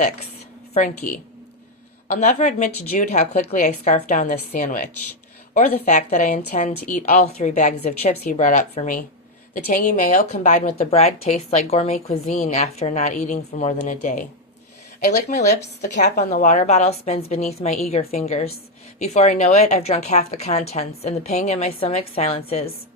6. Frankie. I'll never admit to Jude how quickly I scarfed down this sandwich, or the fact that I intend to eat all 3 bags of chips he brought up for me. The tangy mayo combined with the bread tastes like gourmet cuisine after not eating for more than a day. I lick my lips, the cap on the water bottle spins beneath my eager fingers. Before I know it, I've drunk half the contents, and the pang in my stomach silences.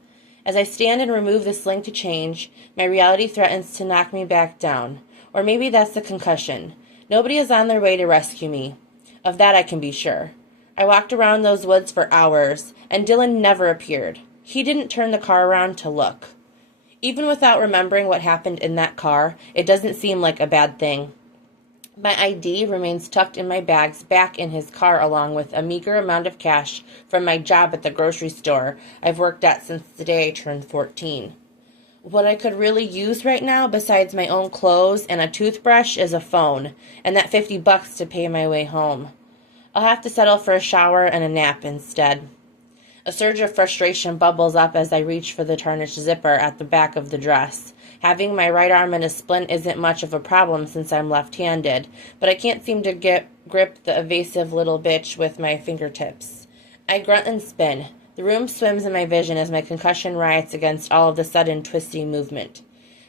As I stand and remove the sling to change, my reality threatens to knock me back down. Or maybe that's the concussion. Nobody is on their way to rescue me. Of that I can be sure. I walked around those woods for hours, and Dylan never appeared. He didn't turn the car around to look. Even without remembering what happened in that car, it doesn't seem like a bad thing. My ID remains tucked in my bags back in his car along with a meager amount of cash from my job at the grocery store I've worked at since the day I turned 14. What I could really use right now besides my own clothes and a toothbrush is a phone, and that $50 to pay my way home. I'll have to settle for a shower and a nap instead. A surge of frustration bubbles up as I reach for the tarnished zipper at the back of the dress. Having my right arm in a splint isn't much of a problem since I'm left-handed, but I can't seem to grip the evasive little bitch with my fingertips. I grunt and spin. The room swims in my vision as my concussion riots against all of the sudden twisty movement.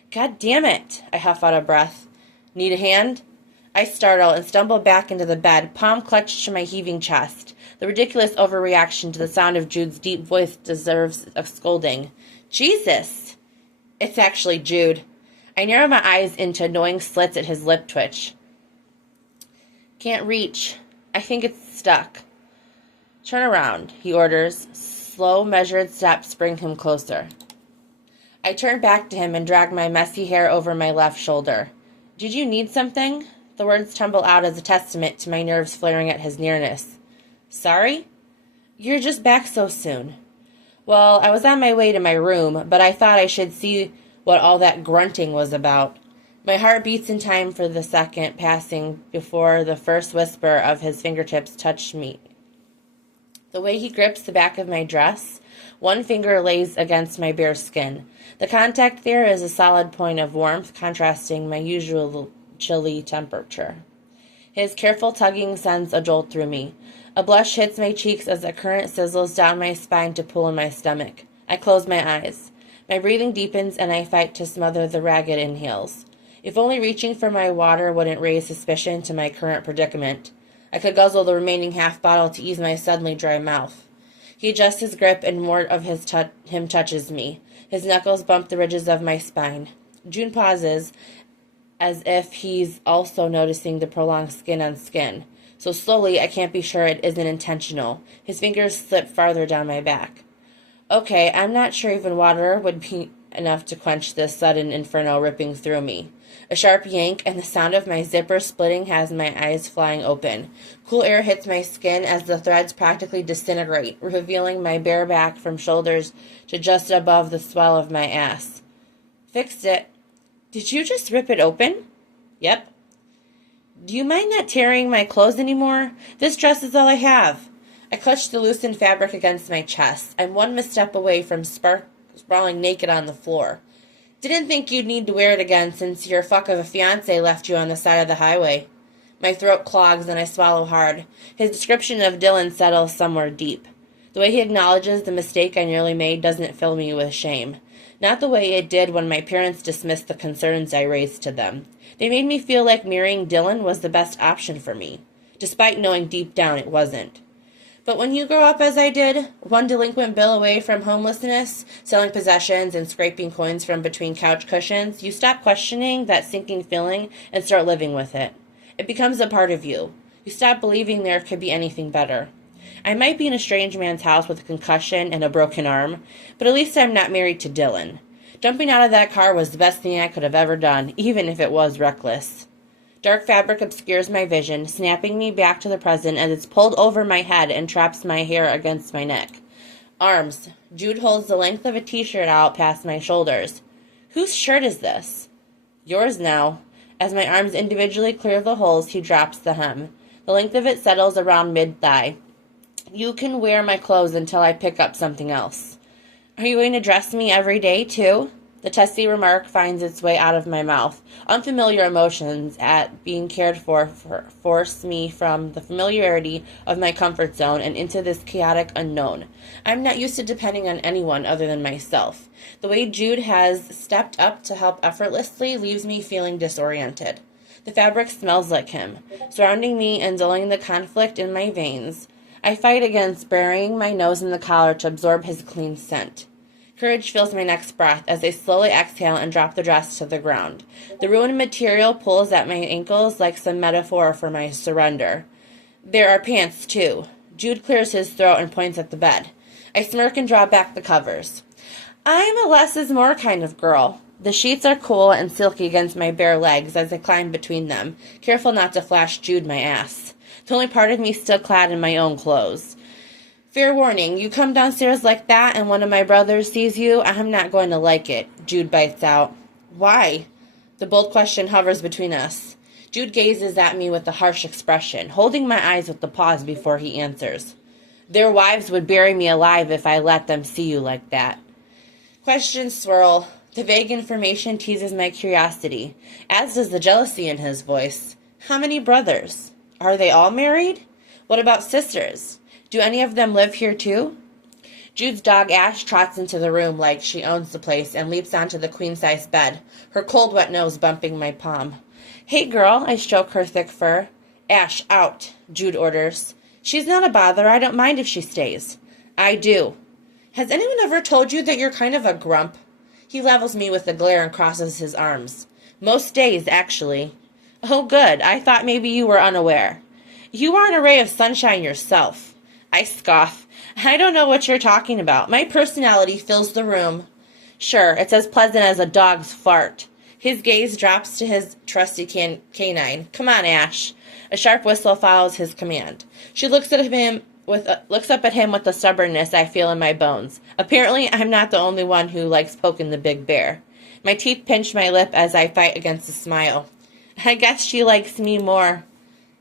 God damn it! I huff out of breath. Need a hand? I startle and stumble back into the bed, palm clutched to my heaving chest. The ridiculous overreaction to the sound of Jude's deep voice deserves a scolding. Jesus! It's actually Jude. I narrow my eyes into annoying slits at his lip twitch. Can't reach. I think it's stuck. Turn around, he orders. Slow, measured steps bring him closer. I turn back to him and drag my messy hair over my left shoulder. Did you need something? The words tumble out as a testament to my nerves flaring at his nearness. Sorry? You're just back so soon. Well, I was on my way to my room, but I thought I should see what all that grunting was about. My heart beats in time for the second passing before the first whisper of his fingertips touched me. The way he grips the back of my dress, one finger lays against my bare skin. The contact there is a solid point of warmth, contrasting my usual chilly temperature. His careful tugging sends a jolt through me. A blush hits my cheeks as a current sizzles down my spine to pull in my stomach. I close my eyes. My breathing deepens and I fight to smother the ragged inhales. If only reaching for my water wouldn't raise suspicion to my current predicament. I could guzzle the remaining half bottle to ease my suddenly dry mouth. He adjusts his grip and more of him touches me. His knuckles bump the ridges of my spine. June pauses as if he's also noticing the prolonged skin on skin. So slowly, I can't be sure it isn't intentional. His fingers slip farther down my back. Okay, I'm not sure even water would be enough to quench this sudden inferno ripping through me. A sharp yank and the sound of my zipper splitting has my eyes flying open. Cool air hits my skin as the threads practically disintegrate, revealing my bare back from shoulders to just above the swell of my ass. Fixed it. Did you just rip it open? Yep. Do you mind not tearing my clothes anymore? This dress is all I have. I clutch the loosened fabric against my chest. I'm one misstep away from sprawling naked on the floor. Didn't think you'd need to wear it again since your fuck of a fiancé left you on the side of the highway. My throat clogs and I swallow hard. His description of Dylan settles somewhere deep. The way he acknowledges the mistake I nearly made doesn't fill me with shame. Not the way it did when my parents dismissed the concerns I raised to them. They made me feel like marrying Dylan was the best option for me, despite knowing deep down it wasn't. But when you grow up as I did, one delinquent bill away from homelessness, selling possessions and scraping coins from between couch cushions, you stop questioning that sinking feeling and start living with it. It becomes a part of you. You stop believing there could be anything better. I might be in a strange man's house with a concussion and a broken arm, but at least I'm not married to Dylan. Jumping out of that car was the best thing I could have ever done, even if it was reckless. Dark fabric obscures my vision, snapping me back to the present as it's pulled over my head and traps my hair against my neck. Arms. Jude holds the length of a t-shirt out past my shoulders. Whose shirt is this? Yours now. As my arms individually clear the holes, he drops the hem. The length of it settles around mid-thigh. You can wear my clothes until I pick up something else. Are you going to dress me every day, too? The testy remark finds its way out of my mouth. Unfamiliar emotions at being cared for force me from the familiarity of my comfort zone and into this chaotic unknown. I'm not used to depending on anyone other than myself. The way Jude has stepped up to help effortlessly leaves me feeling disoriented. The fabric smells like him, surrounding me and dulling the conflict in my veins. I fight against burying my nose in the collar to absorb his clean scent. Courage fills my next breath as I slowly exhale and drop the dress to the ground. The ruined material pulls at my ankles like some metaphor for my surrender. There are pants, too. Jude clears his throat and points at the bed. I smirk and draw back the covers. I'm a less is more kind of girl. The sheets are cool and silky against my bare legs as I climb between them, careful not to flash Jude my ass. The only part of me still clad in my own clothes. Fair warning, you come downstairs like that and one of my brothers sees you, I'm not going to like it, Jude bites out. Why? The bold question hovers between us. Jude gazes at me with a harsh expression, holding my eyes with the pause before he answers. Their wives would bury me alive if I let them see you like that. Questions swirl. The vague information teases my curiosity, as does the jealousy in his voice. How many brothers? Are they all married? What about sisters? Do any of them live here too? Jude's dog Ash trots into the room like she owns the place and leaps onto the queen-size bed, her cold wet nose bumping my palm. Hey girl, I stroke her thick fur. Ash, out, Jude orders. She's not a bother, I don't mind if she stays. I do. Has anyone ever told you that you're kind of a grump? He levels me with a glare and crosses his arms. Most days, actually. Oh good, I thought maybe you were unaware. You are an array of sunshine yourself. I scoff. I don't know what you're talking about. My personality fills the room. Sure, it's as pleasant as a dog's fart. His gaze drops to his trusty canine. Come on, Ash. A sharp whistle follows his command. She looks up at him with the stubbornness I feel in my bones. Apparently, I'm not the only one who likes poking the big bear. My teeth pinch my lip as I fight against a smile. I guess she likes me more.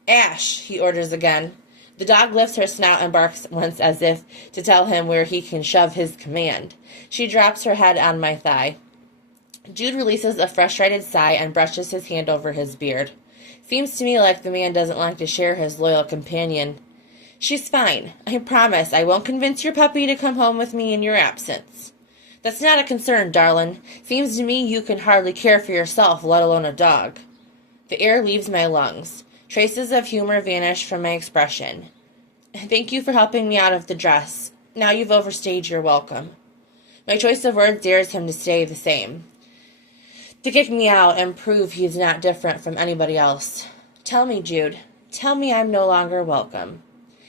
Ash, he orders again. The dog lifts her snout and barks once as if to tell him where he can shove his command. She drops her head on my thigh. Jude releases a frustrated sigh and brushes his hand over his beard. Seems to me like the man doesn't like to share his loyal companion. She's fine. I promise I won't convince your puppy to come home with me in your absence. That's not a concern, darling. Seems to me you can hardly care for yourself, let alone a dog. The air leaves my lungs. Traces of humor vanish from my expression. Thank you for helping me out of the dress. Now you've overstayed your welcome. My choice of words dares him to stay the same. To kick me out and prove he's not different from anybody else. Tell me, Jude. Tell me I'm no longer welcome.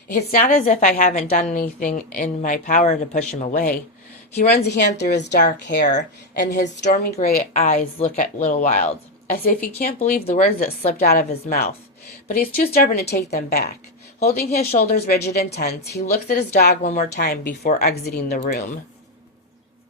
It's not as if I haven't done anything in my power to push him away. He runs a hand through his dark hair, and his stormy gray eyes look a little wild, as if he can't believe the words that slipped out of his mouth. But he's too stubborn to take them back. Holding his shoulders rigid and tense, he looks at his dog one more time before exiting the room.